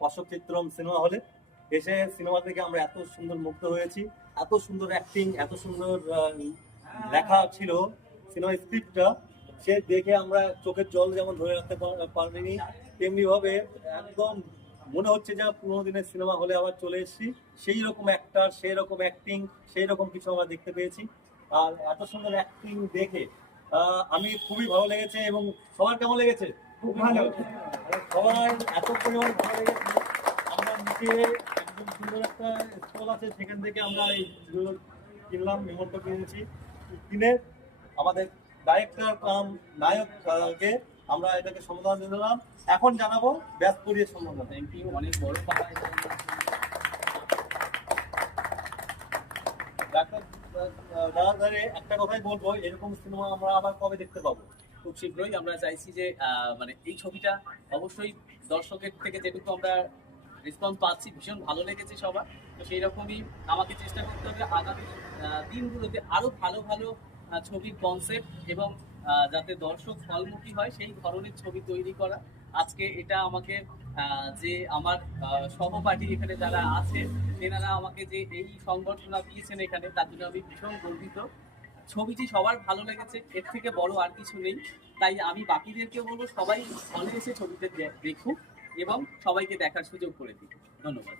Ashok চিত্রম cinema হলে এসে cinema থেকে আমরা এত সুন্দর মুগ্ধ হয়েছি, এত সুন্দর অ্যাক্টিং এত সুন্দর লেখা ছিল সিনেমা স্ক্রিপ্টটা সে দেখে আমরা চোখের জল যেমন ধরে রাখতে পারিনি তেমনি ভাবে একদম মনে হচ্ছে যে পুরোনো দিনের সিনেমা হলে আবার চলে এসেছি। সেই রকম অ্যাক্টার সেই রকম অ্যাক্টিং সেই রকম কিছু আমরা দেখতে পেয়েছি। আর এত সুন্দর অ্যাক্টিং দেখে আমি খুবই ভালো লেগেছে এবং সবার কেমন লেগেছে? খুব ভালো। সবাই এত পরিমাণ ভালো লেগেছে। আমরা নিচে একদম সুন্দর একটা স্টল আছে সেখান থেকে আমরা এই কিনলাম মেমোটা কিনেছি। কিনে আমাদের ডাইরেক্টর কাম নায়ককে আমরা এটাকে সমাধান দিলাম। এখন জানাব সম্বন্ধে থ্যাংক ইউ অনেক বড় ডাক্তার একটা কথাই বলব এরকম সিনেমা আমরা আবার কবে দেখতে পাবো? খুব শীঘ্রই আমরা চাইছি যে মানে এই ছবিটা অবশ্যই দর্শকের থেকে যেটুকু আমরা রেসপন্স পাচ্ছি, ভীষণ ভালো লেগেছে সবার। তো সেই রকমই আমাকে চেষ্টা করতে হবে আগামী দিনগুলোতে আরও ভালো ভালো ছবির কনসেপ্ট এবং যাতে দর্শক ফলমুখী হয়, সেই ধরনের ছবি তৈরি করা। আজকে এটা আমাকে যে আমার সহপাঠী এখানে যারা আছে, তেনারা আমাকে যে এই সংগঠনটা দিয়েছেন এখানে, তার জন্য আমি ভীষণ গর্বিত। ছবিটি সবার ভালো লেগেছে, এর থেকে বড় আর কিছু নেই। তাই আমি বাকিদেরকেও বলব, সবাই হলে এসে ছবিতে দেখুক এবং সবাইকে দেখার সুযোগ করে দিই ধন্যবাদ।